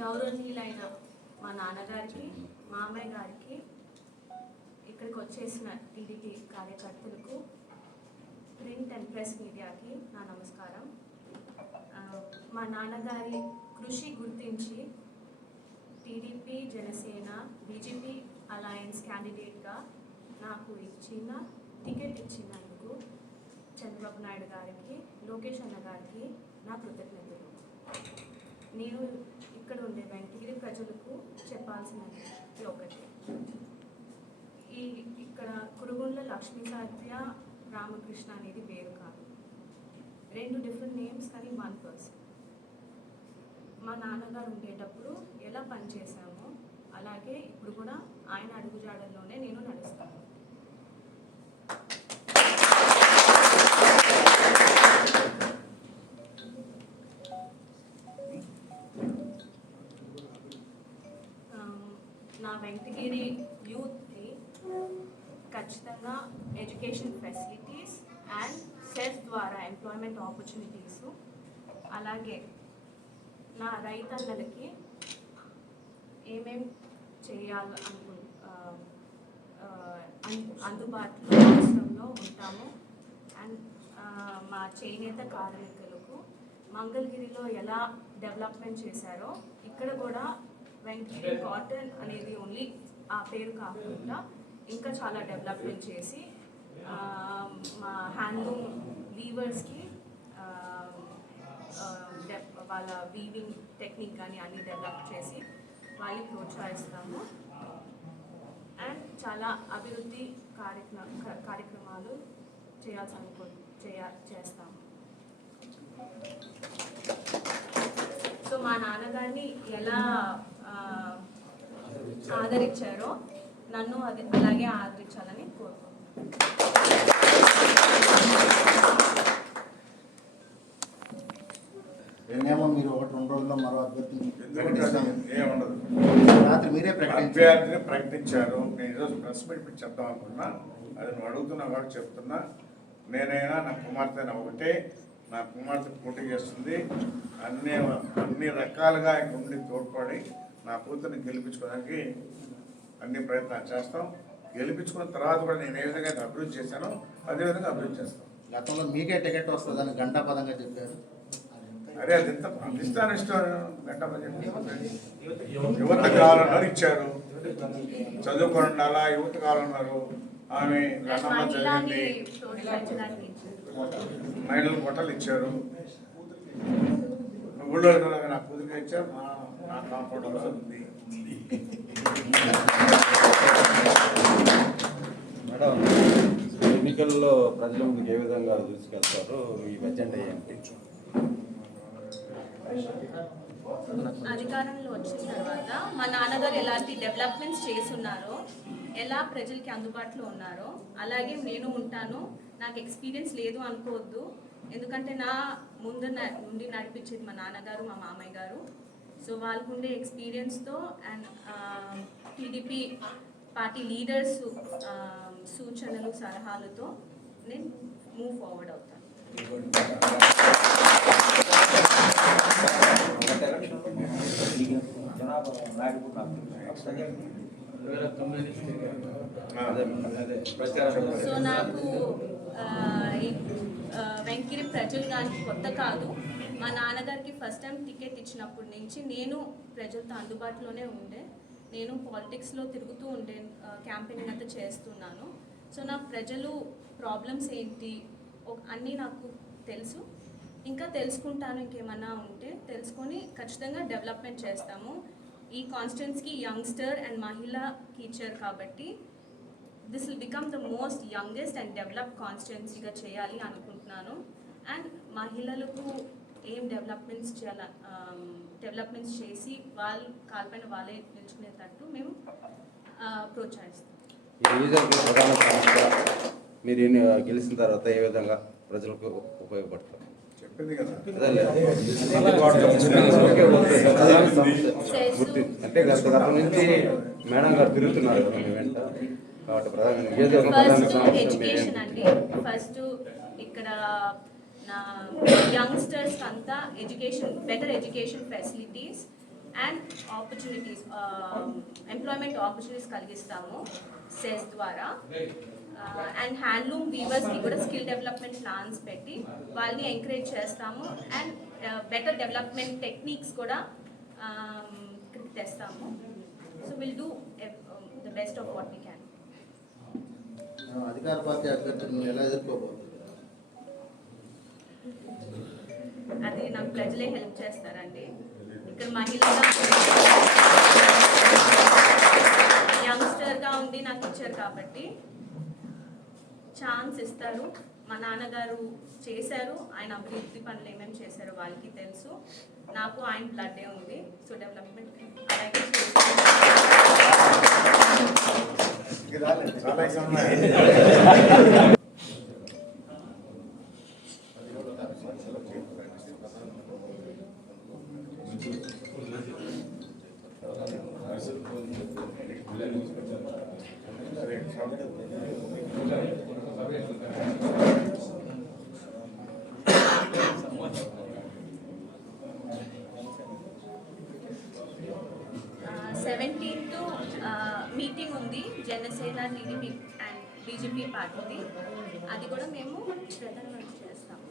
గౌరవనీయులైన మా నాన్నగారికి, మామయ్య గారికి, ఇక్కడికి వచ్చేసిన టీడీపీ కార్యకర్తలకు, ప్రింట్ అండ్ ప్రెస్ మీడియాకి నా నమస్కారం. మా నాన్నగారి కృషి గుర్తించి టీడీపీ, జనసేన, బీజేపీ అలయన్స్ క్యాండిడేట్గా నాకు టికెట్ ఇచ్చినందుకు చంద్రబాబు నాయుడు గారికి, లోకేష్ అన్న గారికి నా కృతజ్ఞతలు. నేను ఇక్కడ ఉండే వెంకటగిరి ప్రజలకు చెప్పాల్సినది ఒకటి, ఇక్కడ కురుగుండ్ల లక్ష్మీ సత్య రామకృష్ణ అనేది వేరు కాదు, 2 డిఫరెంట్ నేమ్స్ కానీ 1 పర్సన్. మా నాన్నగారు ఉండేటప్పుడు ఎలా పనిచేశామో అలాగే ఇప్పుడు కూడా ఆయన అడుగుజాడల్లోనే నేను నడుస్తాను. నా వెంకటగిరి యూత్కి ఖచ్చితంగా ఎడ్యుకేషన్ ఫెసిలిటీస్ అండ్ సెస్ ద్వారా ఎంప్లాయ్మెంట్ ఆపర్చునిటీస్, అలాగే నా రైతన్నలకి ఏమేం చేయాలి అందుబాటులో అవసరంలో ఉంటాము. అండ్ మా చేనేత కార్మికులకు మంగళగిరిలో ఎలా డెవలప్మెంట్ చేశారో ఇక్కడ కూడా వెంకటగిరి కాటన్ అనేది ఓన్లీ ఆ పేరు కాకుండా ఇంకా చాలా డెవలప్మెంట్ చేసి మా హ్యాండ్లూమ్ వీవర్స్కి వాళ్ళ వీవింగ్ టెక్నిక్ కానీ అన్ని డెవలప్ చేసి వాళ్ళని ప్రోత్సహిస్తాము. అండ్ చాలా అభివృద్ధి కార్యక్రమాలు చేస్తాము. సో మా నాన్నగారిని ఎలా ఆదరించారో నన్ను అలాగే ఆదరించాలని కోరుకుంటున్నాను. ఏమో మీరు 1-2 రోజుల్లో మరో అభ్యర్థిని ప్రకటించారు. నేను ఈరోజు ప్రెస్ మీట్ పెట్టి చెప్తాం అనుకున్నా, అది నువ్వు అడుగుతున్నా కాబట్టి చెప్తున్నా. నేనైనా నా కుమార్తె ఒకటే, నా కుమార్తె పోటీ చేస్తుంది. అన్ని రకాలుగా ఇక్కడ ఉండి తోడ్పడి నా కూతుర్ని గెలిపించుకోవడానికి అన్ని ప్రయత్నాలు చేస్తాం. గెలిపించుకున్న తర్వాత కూడా నేను ఏ విధంగా అభివృద్ధి చేశానో అదేవిధంగా అభివృద్ధి చేస్తాం. గతంలో మీకే టికెట్ వస్తుందని గంటాపదంగా చెప్పారు. అరే అది ఎంత ఇస్తాను ఇష్టం గంటాపదం యువత కావాలన్నారు, ఇచ్చారు. చదువుకొని ఉండాలా, యువత కావాలన్నారు. ఆమె చదివింది, మహిళలు బట్టలు ఇచ్చారు. ఊళ్ళో నా కూతురుగా ఇచ్చారు. నా కాంపౌండ్ ఉంది. మేడం, ఎన్నికల్లో ప్రజల ముందుకు ఏ విధంగా దూసుకెళ్తారు? మీ ఎజెండా ఏంటి? అధికారంలో వచ్చిన తర్వాత మా నాన్నగారు ఎలాంటి డెవలప్మెంట్స్ చేస్తున్నారో, ఎలా ప్రజలకి అందుబాటులో ఉన్నారో అలాగే నేను ఉంటాను. నాకు ఎక్స్పీరియన్స్ లేదు అనుకోవద్దు, ఎందుకంటే నా నుండి నడిపించేది మా నాన్నగారు, మా మామయ్య గారు. సో వాళ్ళకుండే ఎక్స్పీరియన్స్తో అండ్ టీడీపీ పార్టీ లీడర్స్ సూచనలు, సలహాలతో నేను మూవ్ ఫార్వర్డ్ అవుతాను. సో నాకు వెంకటగిరి ప్రజలు కానీ కొత్త కాదు. మా నాన్నగారికి ఫస్ట్ టైం టికెట్ ఇచ్చినప్పటి నుంచి నేను ప్రజలతో అందుబాటులోనే ఉండే. నేను పాలిటిక్స్లో తిరుగుతూ ఉండే, క్యాంపెయినింగ్ అంతా చేస్తున్నాను. సో నా ప్రజలు ప్రాబ్లమ్స్ ఏంటి అన్నీ నాకు తెలుసు. ఇంకా తెలుసుకుంటాను, ఇంకేమన్నా ఉంటే తెలుసుకొని ఖచ్చితంగా డెవలప్మెంట్ చేస్తాము. ఈ కాన్స్టిట్యున్సీకి యంగ్స్టర్ అండ్ మహిళకి ఇచ్చారు కాబట్టి this will become the most youngest and develop కాన్స్టిట్యున్సీగా చేయాలి అనుకుంటున్నాను. అండ్ మహిళలకు ఏం డెవలప్మెంట్స్ డెవలప్మెంట్స్ చేసి వాళ్ళు కాల్పైన వాళ్ళే నిల్చుకునేటట్టు మేము ప్రోత్సహిస్తాం. మీరు గెలిచిన తర్వాత ఏ విధంగా ప్రజలకు ఉపయోగపడతారు? చెప్పింది కదా, అంటే గత నుంచి మేడం గారు తిరుగుతున్నారు వెంట, కాబట్టి ఎడ్యుకేషన్ అండి. ఫస్ట్ ఇక్కడ నా యంగ్స్టర్స్ అంతా better education facilities and opportunities, employment opportunities కలిగిస్తాము సెస్ ద్వారా. అండ్ హ్యాండ్లూమ్ వీవర్స్కి కూడా స్కిల్ డెవలప్మెంట్ ప్లాన్స్ పెట్టి వాళ్ళని ఎంకరేజ్ చేస్తాము. అండ్ బెటర్ డెవలప్మెంట్ టెక్నిక్స్ కూడా తెస్తాము. So will do the best of what we can. అధికార పార్టీ అభ్యర్థులను మీరు ఎలా ఎదుర్కోబోతున్నారు? అది నాకు ప్రజలే హెల్ప్ చేస్తారండి. ఇక్కడ మహిళగా యంగ్స్టర్గా ఉండి నాకు ఇచ్చారు కాబట్టి ఛాన్స్ ఇస్తారు. మా నాన్నగారు చేశారు, ఆయన అభివృద్ధి పనులు ఏమేమి చేశారో వాళ్ళకి తెలుసు. నాకు ఆయన బ్లడ్డే ఉంది. సో డెవలప్మెంట్ అలాగే చాలా సమయం సెవెంటీన్త్ మీటింగ్ ఉంది జనసేన, టీడీపీ అండ్ బీజేపీ పార్టీది. అది కూడా మేము ప్రధానమంత్రి చేస్తాము.